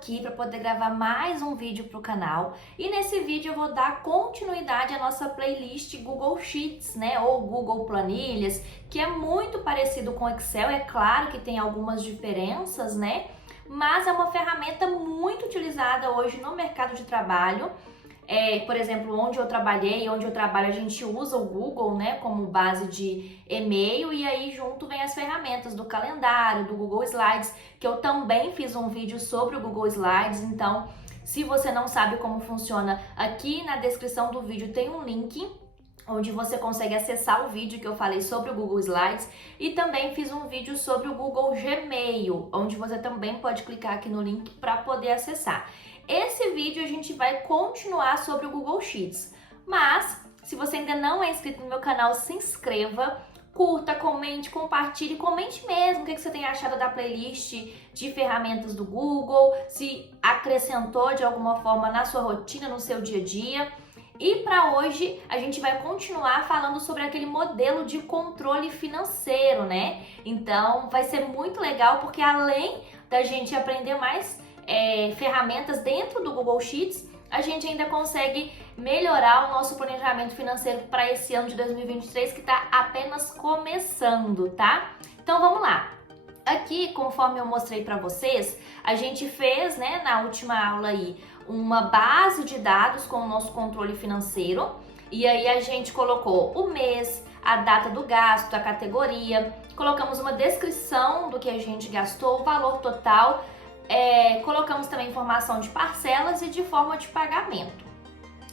aqui para poder gravar mais um vídeo para o canal e nesse vídeo eu vou dar continuidade à nossa playlist Google Sheets, né, ou Google Planilhas, que é muito parecido com Excel. É claro que tem algumas diferenças, né, mas é uma ferramenta muito utilizada hoje no mercado de trabalho. Por exemplo, onde eu trabalhei, onde eu trabalho, a gente usa o Google, né, como base de e-mail, e aí junto vem as ferramentas do calendário, do Google Slides, que eu também fiz um vídeo sobre o Google Slides. Então, se você não sabe como funciona, aqui na descrição do vídeo tem um link onde você consegue acessar o vídeo que eu falei sobre o Google Slides, e também fiz um vídeo sobre o Google Gmail, onde você também pode clicar aqui no link para poder acessar. Esse vídeo a gente vai continuar sobre o Google Sheets, mas se você ainda não é inscrito no meu canal, se inscreva, curta, comente, compartilhe, comente mesmo o que você tem achado da playlist de ferramentas do Google, se acrescentou de alguma forma na sua rotina, no seu dia a dia. E para hoje a gente vai continuar falando sobre aquele modelo de controle financeiro, né? Então vai ser muito legal, porque além da gente aprender mais ferramentas dentro do Google Sheets, a gente ainda consegue melhorar o nosso planejamento financeiro para esse ano de 2023 que está apenas começando, tá? Então vamos lá. Aqui, conforme eu mostrei para vocês, a gente fez, né, na última aula aí, uma base de dados com o nosso controle financeiro, e aí a gente colocou o mês, a data do gasto, a categoria, colocamos uma descrição do que a gente gastou, o valor total, colocamos também informação de parcelas e de forma de pagamento.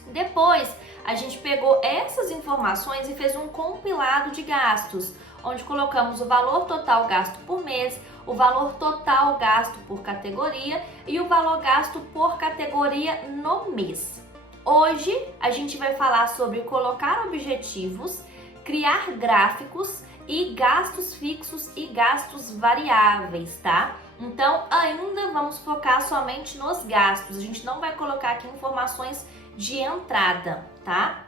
Depois, a gente pegou essas informações e fez um compilado de gastos, onde colocamos o valor total gasto por mês, o valor total gasto por categoria e o valor gasto por categoria no mês. Hoje, a gente vai falar sobre colocar objetivos, criar gráficos e gastos fixos e gastos variáveis, tá? Então, ainda vamos focar somente nos gastos. A gente não vai colocar aqui informações de entrada, tá?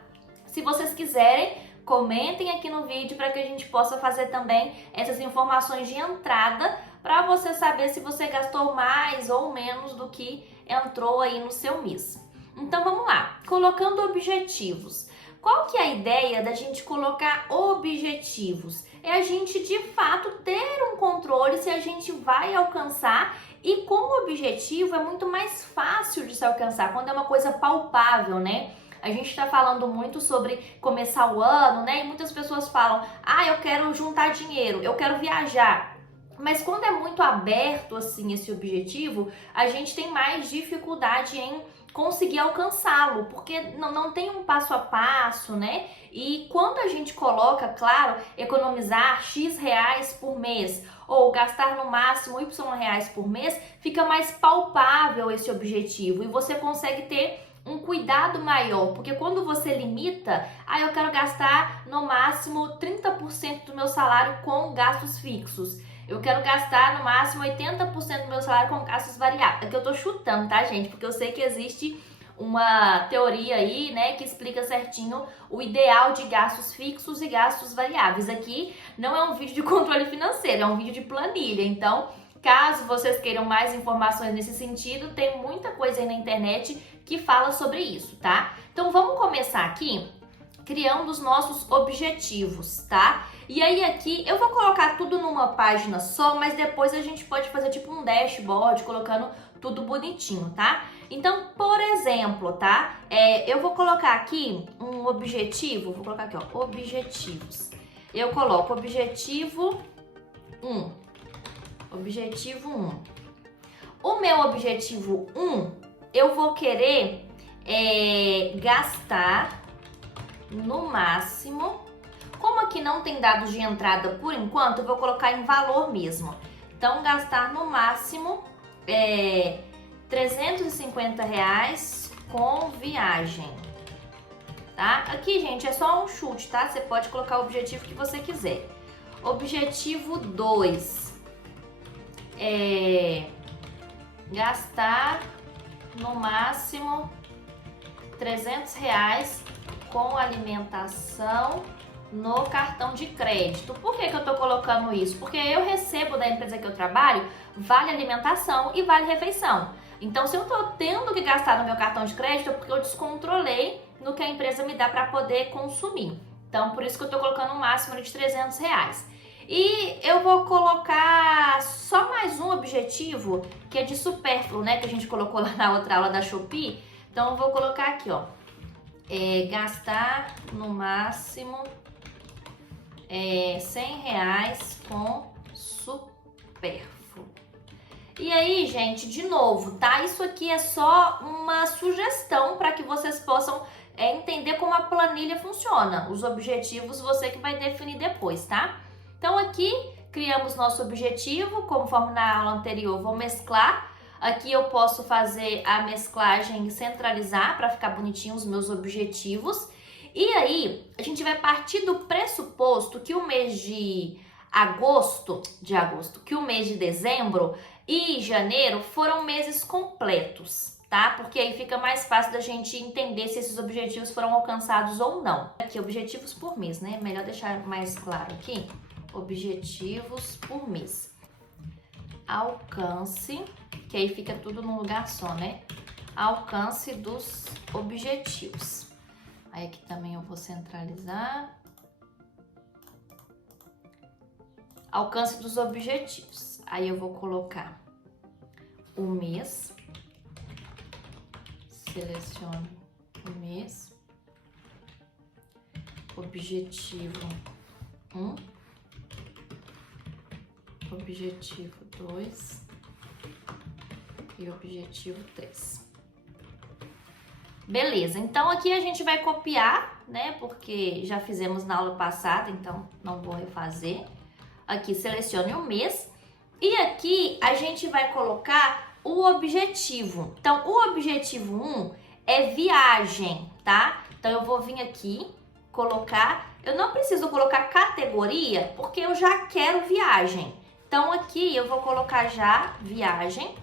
Se vocês quiserem, comentem aqui no vídeo para que a gente possa fazer também essas informações de entrada para você saber se você gastou mais ou menos do que entrou aí no seu mês. Então, vamos lá. Colocando objetivos. Qual que é a ideia da gente colocar objetivos? É a gente, de fato, ter um controle se a gente vai alcançar, e com o objetivo é muito mais fácil de se alcançar, quando é uma coisa palpável, né? A gente tá falando muito sobre começar o ano, né? E muitas pessoas falam, eu quero juntar dinheiro, eu quero viajar. Mas quando é muito aberto, assim, esse objetivo, a gente tem mais dificuldade em conseguir alcançá-lo, porque não tem um passo a passo, né? E quando a gente coloca, claro, economizar X reais por mês ou gastar no máximo Y reais por mês, fica mais palpável esse objetivo e você consegue ter um cuidado maior, porque quando você limita, eu quero gastar no máximo 30% do meu salário com gastos fixos. Eu quero gastar no máximo 80% do meu salário com gastos variáveis. Aqui eu tô chutando, tá, gente? Porque eu sei que existe uma teoria aí, né, que explica certinho o ideal de gastos fixos e gastos variáveis. Aqui não é um vídeo de controle financeiro, é um vídeo de planilha. Então, caso vocês queiram mais informações nesse sentido, tem muita coisa aí na internet que fala sobre isso, tá? Então, vamos começar aqui criando os nossos objetivos, tá? E aí aqui eu vou colocar tudo numa página só, mas depois a gente pode fazer tipo um dashboard, colocando tudo bonitinho, tá? Então, por exemplo, tá? Eu vou colocar aqui um objetivo, vou colocar aqui, ó, objetivos. Eu coloco objetivo 1. Objetivo 1. O meu objetivo 1, eu vou querer gastar no máximo. Como aqui não tem dados de entrada por enquanto, eu vou colocar em valor mesmo. Então, gastar no máximo R$350 com viagem, tá? Aqui, gente, é só um chute, tá? Você pode colocar o objetivo que você quiser. Objetivo 2 gastar no máximo R$300 com alimentação no cartão de crédito. Por que eu tô colocando isso? Porque eu recebo da empresa que eu trabalho vale alimentação e vale refeição. Então, se eu tô tendo que gastar no meu cartão de crédito, é porque eu descontrolei no que a empresa me dá para poder consumir. Então, por isso que eu tô colocando um máximo de R$ 300. E eu vou colocar só mais um objetivo, que é de supérfluo, né? Que a gente colocou lá na outra aula da Shopee. Então, eu vou colocar aqui, ó. Gastar no máximo R$ 100 com supérfluo. E aí, gente, de novo, tá? Isso aqui é só uma sugestão para que vocês possam entender como a planilha funciona. Os objetivos você que vai definir depois, tá? Então aqui criamos nosso objetivo, conforme na aula anterior, vou mesclar. Aqui eu posso fazer a mesclagem e centralizar para ficar bonitinho os meus objetivos. E aí, a gente vai partir do pressuposto que o mês de agosto, que o mês de dezembro e janeiro foram meses completos, tá? Porque aí fica mais fácil da gente entender se esses objetivos foram alcançados ou não. Aqui, objetivos por mês, né? Melhor deixar mais claro aqui. Objetivos por mês. Alcance, que aí fica tudo num lugar só, né? Alcance dos objetivos. Aí aqui também eu vou centralizar. Alcance dos objetivos. Aí eu vou colocar o mês. Seleciono o mês. Objetivo 1. Objetivo 2 e objetivo 3. Beleza, então aqui a gente vai copiar, né? Porque já fizemos na aula passada, então não vou refazer. Aqui selecione o mês e aqui a gente vai colocar o objetivo. Então, o objetivo 1 é viagem, tá? Então, eu vou vir aqui colocar. Eu não preciso colocar categoria porque eu já quero viagem. Então, aqui eu vou colocar já viagem.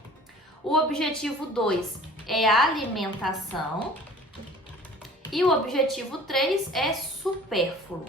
O objetivo 2 é alimentação. E o objetivo 3 é supérfluo.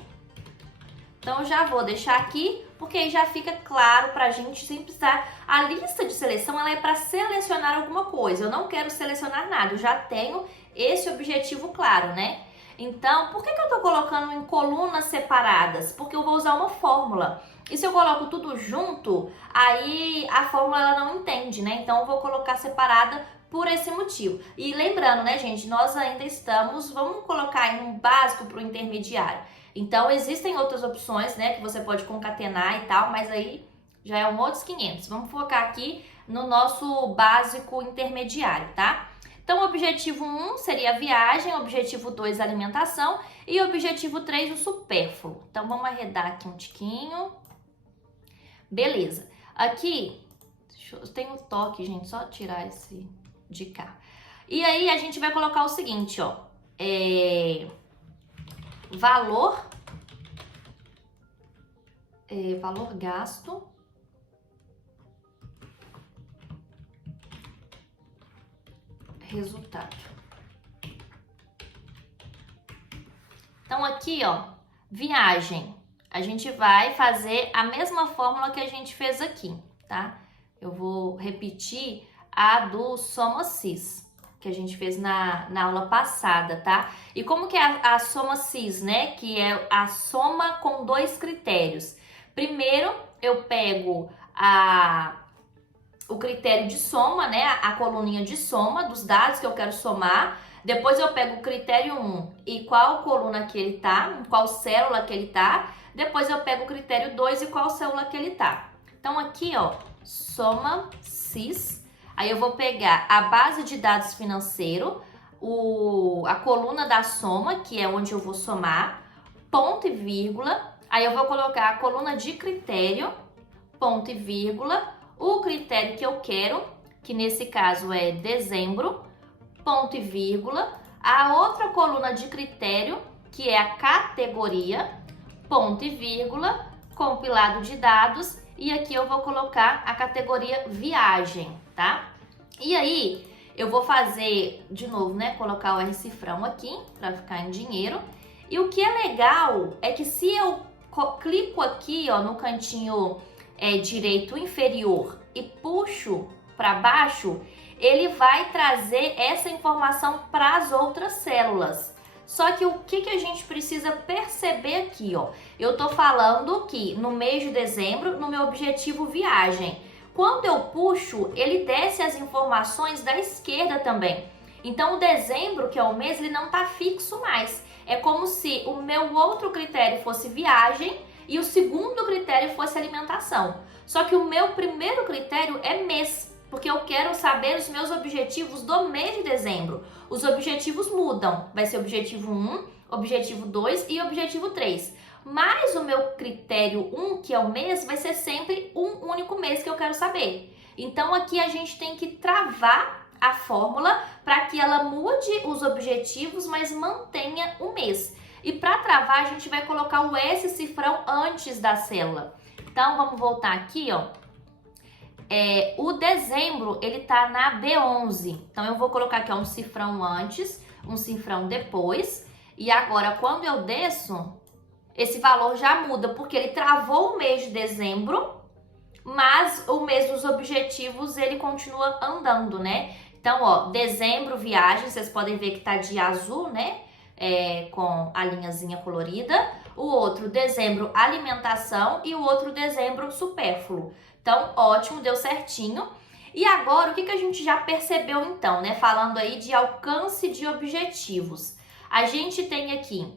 Então, eu já vou deixar aqui, porque aí já fica claro pra gente sem precisar. A lista de seleção, ela é para selecionar alguma coisa. Eu não quero selecionar nada, eu já tenho esse objetivo claro, né? Então, por que eu tô colocando em colunas separadas? Porque eu vou usar uma fórmula. E se eu coloco tudo junto, aí a fórmula ela não entende, né? Então, eu vou colocar separada por esse motivo. E lembrando, né, gente, nós ainda estamos, vamos colocar aí um básico para o intermediário. Então, existem outras opções, né, que você pode concatenar e tal, mas aí já é um outros 500. Vamos focar aqui no nosso básico intermediário, tá? Então, o objetivo 1 seria a viagem, objetivo 2 alimentação e objetivo 3 o supérfluo. Então, vamos arredar aqui um tiquinho. Beleza. Aqui, tem um toque, gente, só tirar esse de cá. E aí, a gente vai colocar o seguinte, ó. Valor gasto resultado. Então aqui, ó, viagem. A gente vai fazer a mesma fórmula que a gente fez aqui, tá? Eu vou repetir a do soma-sis, que a gente fez na aula passada, tá? E como que é a soma-sis, né? Que é a soma com 2 critérios. Primeiro, eu pego o critério de soma, né? A coluninha de soma dos dados que eu quero somar. Depois eu pego o critério 1 e qual coluna que ele tá, em qual célula que ele tá. Depois eu pego o critério 2 e qual célula que ele tá. Então aqui, ó, soma-sis. Aí eu vou pegar a base de dados financeiro, a coluna da soma, que é onde eu vou somar, ponto e vírgula. Aí eu vou colocar a coluna de critério, ponto e vírgula, o critério que eu quero, que nesse caso é dezembro, ponto e vírgula, a outra coluna de critério, que é a categoria, ponto e vírgula, compilado de dados, e aqui eu vou colocar a categoria viagem, tá? E aí, eu vou fazer, de novo, né, colocar o R-cifrão aqui, para ficar em dinheiro. E o que é legal é que se eu clico aqui, ó, no cantinho direito inferior e puxo para baixo, ele vai trazer essa informação para as outras células. Só que o que a gente precisa perceber aqui, ó? Eu tô falando que no mês de dezembro, no meu objetivo viagem, quando eu puxo, ele desce as informações da esquerda também. Então, o dezembro, que é o mês, ele não tá fixo mais. É como se o meu outro critério fosse viagem e o segundo critério fosse alimentação. Só que o meu primeiro critério é mês, porque eu quero saber os meus objetivos do mês de dezembro. Os objetivos mudam, vai ser objetivo 1, objetivo 2 e objetivo 3. Mas o meu critério 1, que é o mês, vai ser sempre um único mês que eu quero saber. Então aqui a gente tem que travar a fórmula para que ela mude os objetivos, mas mantenha o mês. E para travar, a gente vai colocar o S cifrão antes da célula. Então vamos voltar aqui, ó. O dezembro, ele tá na B11. Então eu vou colocar aqui ó, um cifrão antes, um cifrão depois. E agora, quando eu desço, esse valor já muda, porque ele travou o mês de dezembro, mas o mês dos objetivos, ele continua andando, né? Então, ó, dezembro, viagem, vocês podem ver que tá de azul, né? Com a linhazinha colorida. O outro, dezembro, alimentação. E o outro, dezembro, supérfluo. Então, ótimo, deu certinho. E agora, o que a gente já percebeu então, né? Falando aí de alcance de objetivos. A gente tem aqui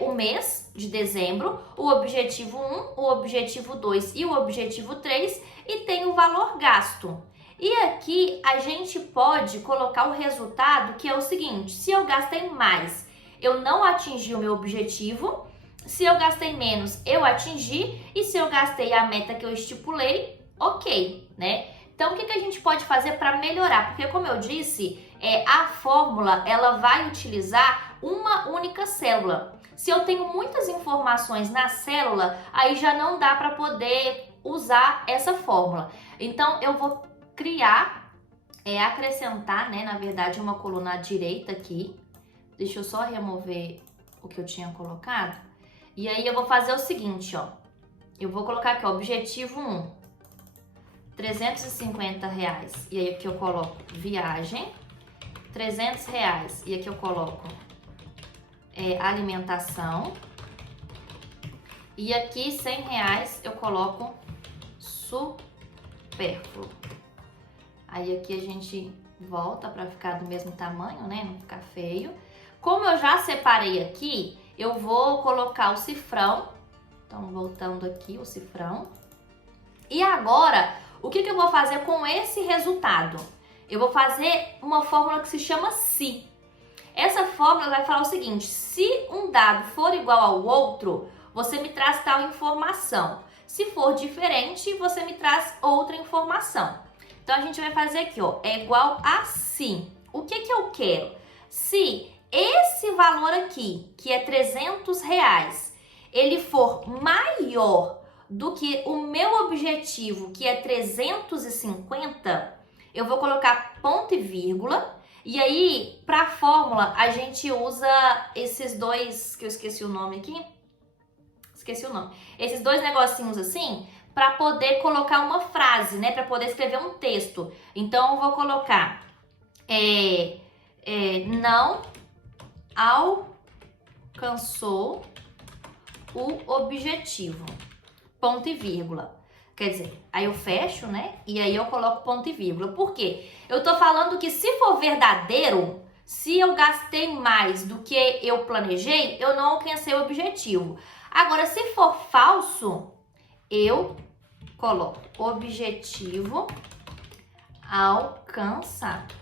o mês de dezembro, o objetivo 1, o objetivo 2 e o objetivo 3 e tem o valor gasto. E aqui a gente pode colocar o resultado, que é o seguinte: se eu gastei mais, eu não atingi o meu objetivo. Se eu gastei menos, eu atingi. E se eu gastei a meta que eu estipulei, ok, né? Então, o que a gente pode fazer para melhorar? Porque, como eu disse, a fórmula, ela vai utilizar uma única célula. Se eu tenho muitas informações na célula, aí já não dá para poder usar essa fórmula. Então, eu vou criar, acrescentar, né, na verdade, uma coluna à direita aqui. Deixa eu só remover o que eu tinha colocado. E aí eu vou fazer o seguinte, ó. Eu vou colocar aqui, ó, objetivo 1, R$350. E aí aqui eu coloco viagem, R$300. E aqui eu coloco alimentação. E aqui R$100 eu coloco supérfluo. Aí aqui a gente volta para ficar do mesmo tamanho, né? Não ficar feio. Como eu já separei aqui, eu vou colocar o cifrão. Então, voltando aqui o cifrão. E agora, o que eu vou fazer com esse resultado? Eu vou fazer uma fórmula que se chama se. Essa fórmula vai falar o seguinte: se um dado for igual ao outro, você me traz tal informação. Se for diferente, você me traz outra informação. Então, a gente vai fazer aqui, ó, é igual a se. O que eu quero? Se esse valor aqui, que é R$300, ele for maior do que o meu objetivo, que é 350, eu vou colocar ponto e vírgula. E aí, para a fórmula, a gente usa esses dois, que eu esqueci o nome aqui. Esqueci o nome. Esses dois negocinhos assim, para poder colocar uma frase, né? Para poder escrever um texto. Então, eu vou colocar não alcançou o objetivo. Ponto e vírgula. Quer dizer, aí eu fecho, né? E aí eu coloco ponto e vírgula. Por quê? Eu tô falando que se for verdadeiro, se eu gastei mais do que eu planejei, eu não alcancei o objetivo. Agora, se for falso, eu coloco objetivo alcançado.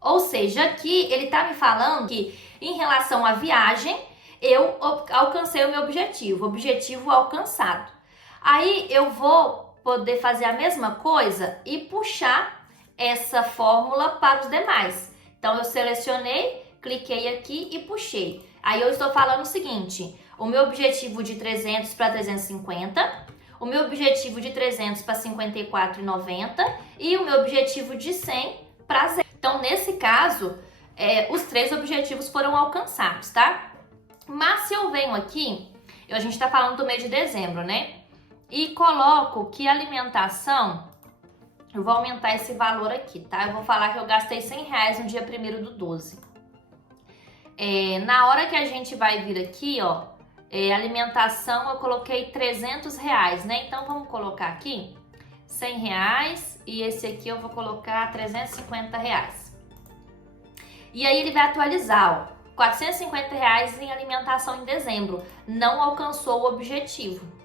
Ou seja, aqui ele tá me falando que em relação à viagem, eu alcancei o meu objetivo alcançado. Aí eu vou poder fazer a mesma coisa e puxar essa fórmula para os demais. Então eu selecionei, cliquei aqui e puxei. Aí eu estou falando o seguinte: o meu objetivo de 300 para 350, o meu objetivo de 300 para 54,90 e o meu objetivo de 100 para 0. Então, nesse caso, os 3 objetivos foram alcançados, tá? Mas se eu venho aqui, a gente tá falando do mês de dezembro, né? E coloco que a alimentação Eu vou aumentar esse valor aqui, tá? Eu vou falar que eu gastei R$100 no dia 1º do 12. Na hora que a gente vai vir aqui, ó, alimentação eu coloquei R$300, né? Então vamos colocar aqui R$100 e esse aqui eu vou colocar R$350. E aí ele vai atualizar, ó, R$450 em alimentação em dezembro. Não alcançou o objetivo.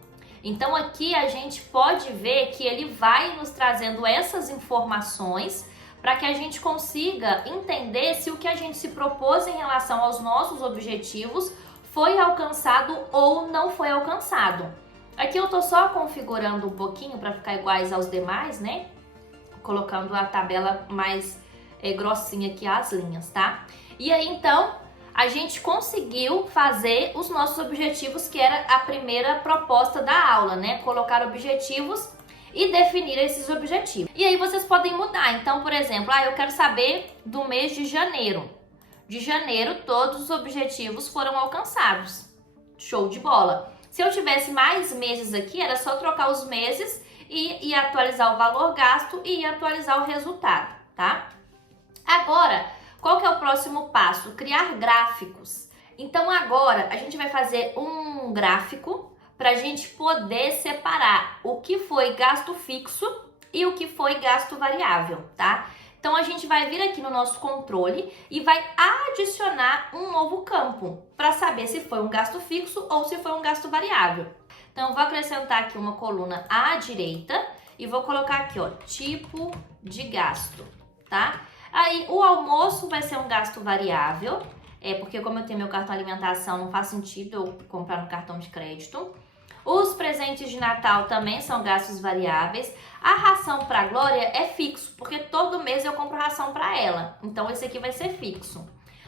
Então aqui a gente pode ver que ele vai nos trazendo essas informações para que a gente consiga entender se o que a gente se propôs em relação aos nossos objetivos foi alcançado ou não foi alcançado. Aqui eu tô só configurando um pouquinho para ficar iguais aos demais, né? Colocando a tabela mais grossinha aqui as linhas, tá? E aí então a gente conseguiu fazer os nossos objetivos, que era a primeira proposta da aula, né? Colocar objetivos e definir esses objetivos. E aí vocês podem mudar. Então, por exemplo, eu quero saber do mês de janeiro. De janeiro, todos os objetivos foram alcançados. Show de bola! Se eu tivesse mais meses aqui, era só trocar os meses e atualizar o valor gasto e atualizar o resultado, tá? Agora, qual que é o próximo passo? Criar gráficos. Então agora a gente vai fazer um gráfico para a gente poder separar o que foi gasto fixo e o que foi gasto variável, tá? Então a gente vai vir aqui no nosso controle e vai adicionar um novo campo para saber se foi um gasto fixo ou se foi um gasto variável. Então eu vou acrescentar aqui uma coluna à direita e vou colocar aqui, ó, tipo de gasto, tá? Aí o almoço vai ser um gasto variável, porque como eu tenho meu cartão alimentação, não faz sentido eu comprar no cartão de crédito. Os presentes de Natal também são gastos variáveis. A ração para a Glória é fixo, porque todo mês eu compro ração para ela. Então esse aqui vai ser fixo.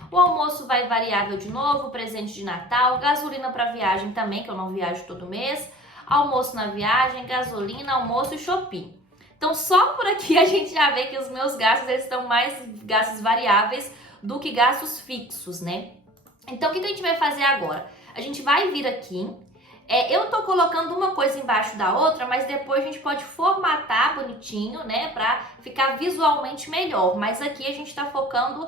O almoço vai variável de novo, presente de Natal, gasolina para viagem também, que eu não viajo todo mês. Almoço na viagem, gasolina, almoço e shopping. Então, só por aqui a gente já vê que os meus gastos eles estão mais gastos variáveis do que gastos fixos, né? Então, o que a gente vai fazer agora? A gente vai vir aqui, eu tô colocando uma coisa embaixo da outra, mas depois a gente pode formatar bonitinho, né? Pra ficar visualmente melhor. Mas aqui a gente tá focando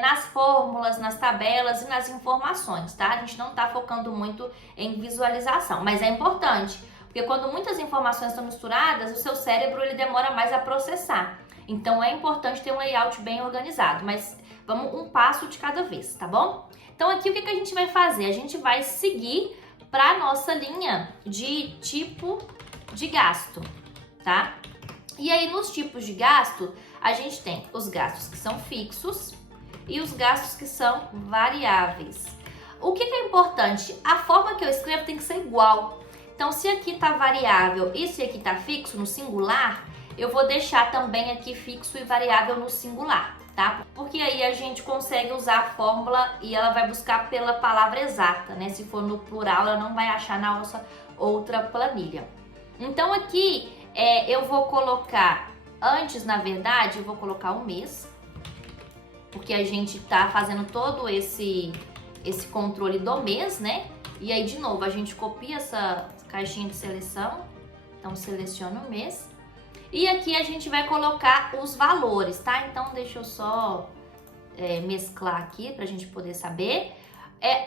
nas fórmulas, nas tabelas e nas informações, tá? A gente não tá focando muito em visualização, mas é importante. Porque quando muitas informações estão misturadas, o seu cérebro ele demora mais a processar. Então é importante ter um layout bem organizado, mas vamos um passo de cada vez, tá bom? Então aqui o que a gente vai fazer? A gente vai seguir para a nossa linha de tipo de gasto, tá? E aí nos tipos de gasto, a gente tem os gastos que são fixos e os gastos que são variáveis. O que é importante? A forma que eu escrevo tem que ser igual. Então, se aqui tá variável e se aqui tá fixo no singular, eu vou deixar também aqui fixo e variável no singular, tá? Porque aí a gente consegue usar a fórmula e ela vai buscar pela palavra exata, né? Se for no plural, ela não vai achar na nossa outra planilha. Então, aqui eu vou colocar, antes, na verdade, eu vou colocar o mês, porque a gente tá fazendo todo esse controle do mês, né? E aí, de novo, a gente copia essa caixinha de seleção, então seleciona o mês. E aqui a gente vai colocar os valores, tá? Então, deixa eu só mesclar aqui pra gente poder saber.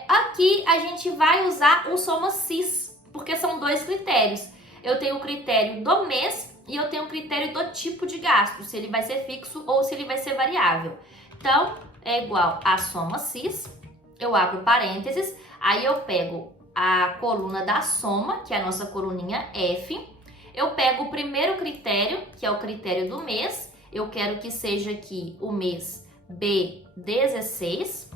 Aqui a gente vai usar o soma sis, porque são dois critérios. Eu tenho o critério do mês e eu tenho o critério do tipo de gasto, se ele vai ser fixo ou se ele vai ser variável. Então, é igual a soma sis, eu abro parênteses, aí eu pego a coluna da soma, que é a nossa coluninha F. Eu pego o primeiro critério, que é o critério do mês. Eu quero que seja aqui o mês B16.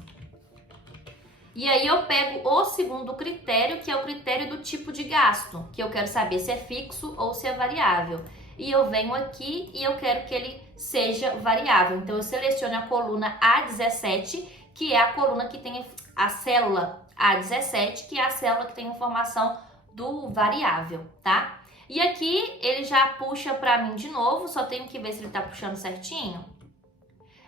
E aí eu pego o segundo critério, que é o critério do tipo de gasto, que eu quero saber se é fixo ou se é variável. E eu venho aqui e eu quero que ele seja variável. Então eu seleciono a coluna A17, que é a coluna que tem a célula A17, que é a célula que tem informação do variável, tá? E aqui ele já puxa pra mim de novo, só tenho que ver se ele tá puxando certinho.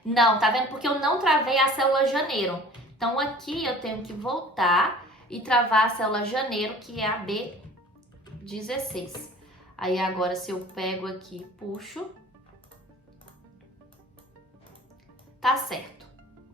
Não, tá vendo? Porque eu não travei a célula janeiro. Então aqui eu tenho que voltar e travar a célula janeiro, que é a B16. Aí agora se eu pego aqui, puxo, tá certo,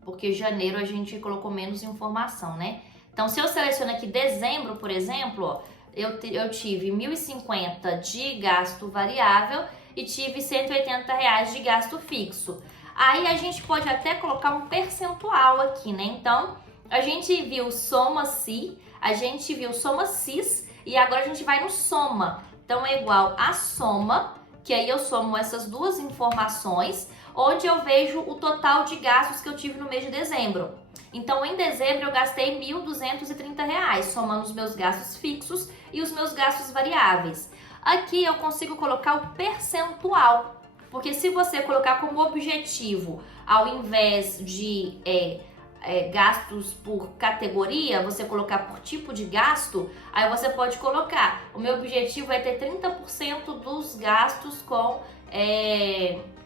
porque janeiro a gente colocou menos informação, né? Então, se eu seleciono aqui dezembro, por exemplo, ó, eu tive 1.050 de gasto variável e tive R$ 180 de gasto fixo. Aí a gente pode até colocar um percentual aqui, né? Então, a gente viu soma-se, a gente viu soma-cis e agora a gente vai no soma. Então, é igual a soma, que aí eu somo essas duas informações, onde eu vejo o total de gastos que eu tive no mês de dezembro. Então, em dezembro, eu gastei R$ 1.230, somando os meus gastos fixos e os meus gastos variáveis. Aqui eu consigo colocar o percentual, porque se você colocar como objetivo, ao invés de gastos por categoria, você colocar por tipo de gasto, aí você pode colocar, o meu objetivo é ter 30% dos gastos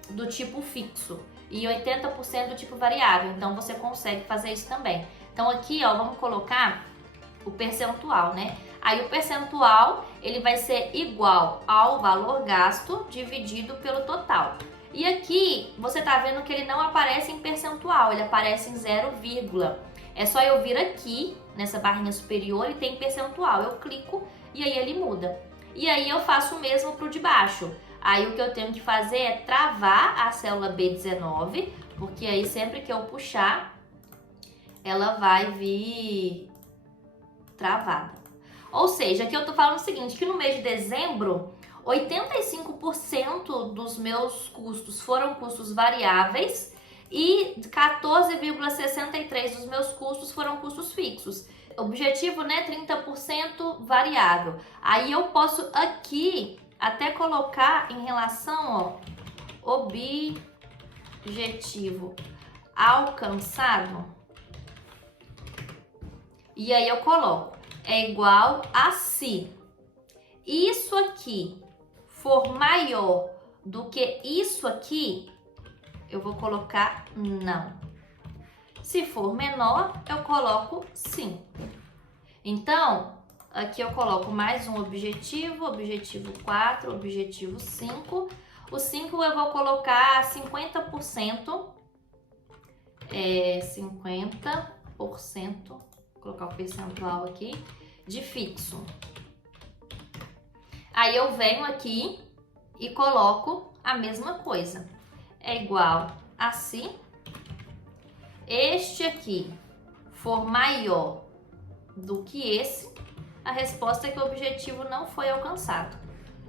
do tipo fixo e 80% do tipo variável, então você consegue fazer isso também. Então aqui, ó, vamos colocar o percentual, né? Aí o percentual, ele vai ser igual ao valor gasto dividido pelo total. E aqui, você tá vendo que ele não aparece em percentual, ele aparece em 0, é só eu vir aqui, nessa barrinha superior, e tem percentual. Eu clico e aí ele muda. E aí eu faço o mesmo pro de baixo. Aí o que eu tenho que fazer é travar a célula B19, porque aí sempre que eu puxar, ela vai vir travada. Ou seja, aqui eu tô falando o seguinte, que no mês de dezembro, 85% dos meus custos foram custos variáveis e 14,63% dos meus custos foram custos fixos. Objetivo, né, 30% variável. Aí eu posso aqui até colocar em relação, ó, objetivo alcançado. E aí eu coloco, é igual a se isso aqui for maior do que isso aqui, eu vou colocar não. Se for menor, eu coloco sim. Então, aqui eu coloco mais um objetivo, objetivo 4, objetivo 5. O 5 eu vou colocar 50%, 50%, vou colocar o percentual aqui, de fixo. Aí eu venho aqui e coloco a mesma coisa. É igual a se este aqui for maior do que esse, a resposta é que o objetivo não foi alcançado.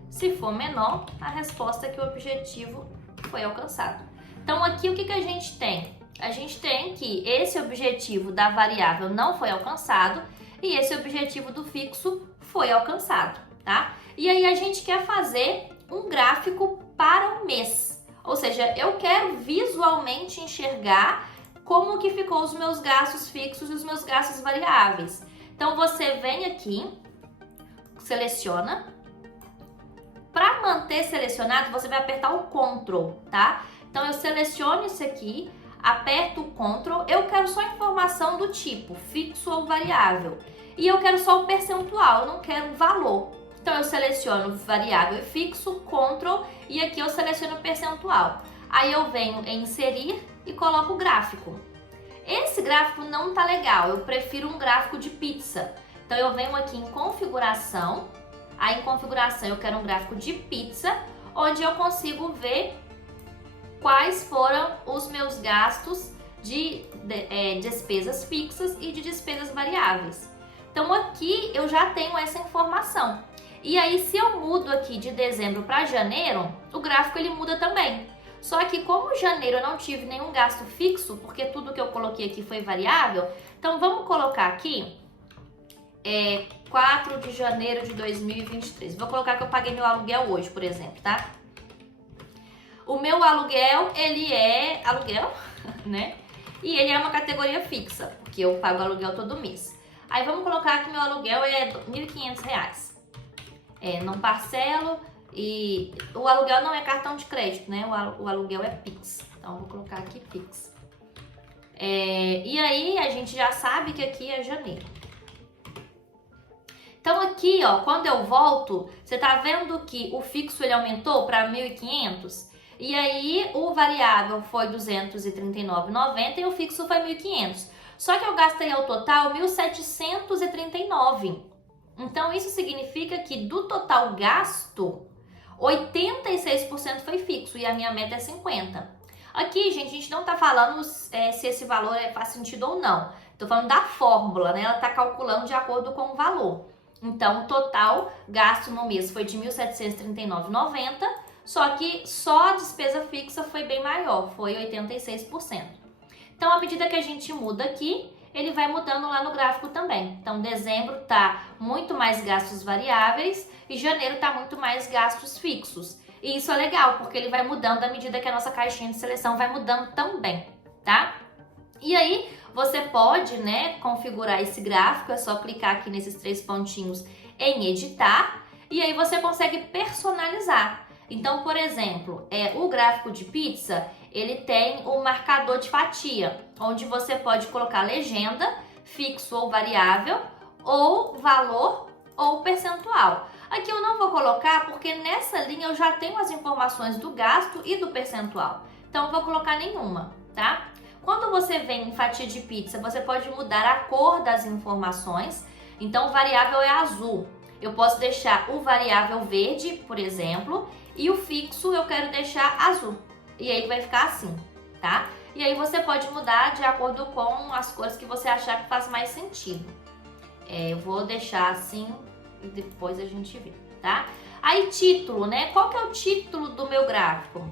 Se for menor, a resposta é que o objetivo foi alcançado. Então aqui o que a gente tem? A gente tem que esse objetivo da variável não foi alcançado e esse objetivo do fixo foi alcançado, tá? E aí a gente quer fazer um gráfico para o mês. Ou seja, eu quero visualmente enxergar como que ficou os meus gastos fixos e os meus gastos variáveis. Então você vem aqui, seleciona. Para manter selecionado, você vai apertar o Ctrl, tá? Então eu seleciono isso aqui, aperto o Ctrl, eu quero só informação do tipo fixo ou variável. E eu quero só o percentual, eu não quero o valor. Então eu seleciono variável e fixo, Ctrl, e aqui eu seleciono percentual. Aí eu venho em inserir e coloco o gráfico. Esse gráfico não tá legal, eu prefiro um gráfico de pizza. Então eu venho aqui em configuração, aí em configuração eu quero um gráfico de pizza, onde eu consigo ver quais foram os meus gastos de despesas fixas e de despesas variáveis. Então aqui eu já tenho essa informação. E aí se eu mudo aqui de dezembro para janeiro, o gráfico ele muda também. Só que como janeiro eu não tive nenhum gasto fixo, porque tudo que eu coloquei aqui foi variável, então vamos colocar aqui 4 de janeiro de 2023. Vou colocar que eu paguei meu aluguel hoje, por exemplo, tá? O meu aluguel, ele é aluguel, né? E ele é uma categoria fixa, porque eu pago aluguel todo mês. Aí vamos colocar que meu aluguel é R$ 1.500. Não parcelo e o aluguel não é cartão de crédito, né? O aluguel é Pix. Então eu vou colocar aqui Pix. E aí a gente já sabe que aqui é janeiro. Então aqui, ó, quando eu volto, você tá vendo que o fixo ele aumentou para 1.500? E aí o variável foi 239,90 e o fixo foi 1.500. Só que eu gastei ao total 1.739. Então isso significa que do total gasto, 86% foi fixo e a minha meta é 50%. Aqui, gente, a gente não tá falando se esse valor faz sentido ou não. Tô falando da fórmula, né? Ela tá calculando de acordo com o valor. Então, o total gasto no mês foi de 1.739,90, só que só a despesa fixa foi bem maior, foi 86%. Então, à medida que a gente muda aqui, ele vai mudando lá no gráfico também. Então, dezembro tá muito mais gastos variáveis e janeiro tá muito mais gastos fixos. E isso é legal, porque ele vai mudando à medida que a nossa caixinha de seleção vai mudando também, tá? E aí, você pode, né, configurar esse gráfico, é só clicar aqui nesses 3 pontinhos em editar, e aí você consegue personalizar. Então, por exemplo, o gráfico de pizza, ele tem o marcador de fatia, onde você pode colocar legenda, fixo ou variável, ou valor ou percentual. Aqui eu não vou colocar porque nessa linha eu já tenho as informações do gasto e do percentual, então eu vou colocar nenhuma, tá? Quando você vem em fatia de pizza, você pode mudar a cor das informações. Então, o variável é azul. Eu posso deixar o variável verde, por exemplo, e o fixo eu quero deixar azul. E aí vai ficar assim, tá? E aí você pode mudar de acordo com as cores que você achar que faz mais sentido. Eu vou deixar assim e depois a gente vê, tá? Aí, título, né? Qual que é o título do meu gráfico?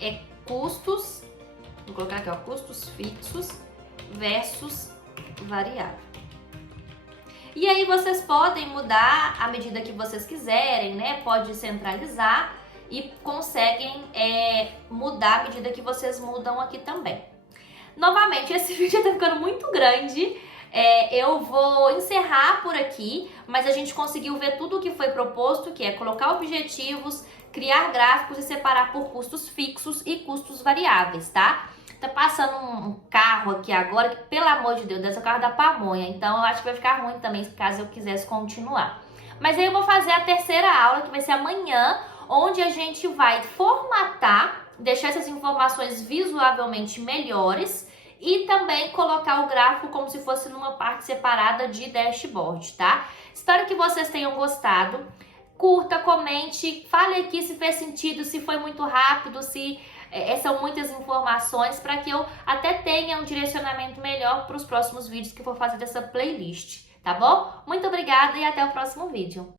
É custos... Vou colocar aqui, ó, custos fixos versus variável. E aí vocês podem mudar à medida que vocês quiserem, né? Pode centralizar e conseguem mudar à medida que vocês mudam aqui também. Novamente, esse vídeo tá ficando muito grande. Eu vou encerrar por aqui, mas a gente conseguiu ver tudo o que foi proposto, que é colocar objetivos, criar gráficos e separar por custos fixos e custos variáveis, tá? Tá passando um carro aqui agora que, pelo amor de Deus, deve ser o carro da pamonha, então eu acho que vai ficar ruim também caso eu quisesse continuar. Mas aí eu vou fazer a terceira aula, que vai ser amanhã, onde a gente vai formatar, deixar essas informações visualmente melhores e também colocar o gráfico como se fosse numa parte separada de dashboard, tá? Espero que vocês tenham gostado. Curta, comente, fale aqui se fez sentido, se foi muito rápido, se são muitas informações, para que eu até tenha um direcionamento melhor para os próximos vídeos que eu vou fazer dessa playlist, tá bom? Muito obrigada e até o próximo vídeo.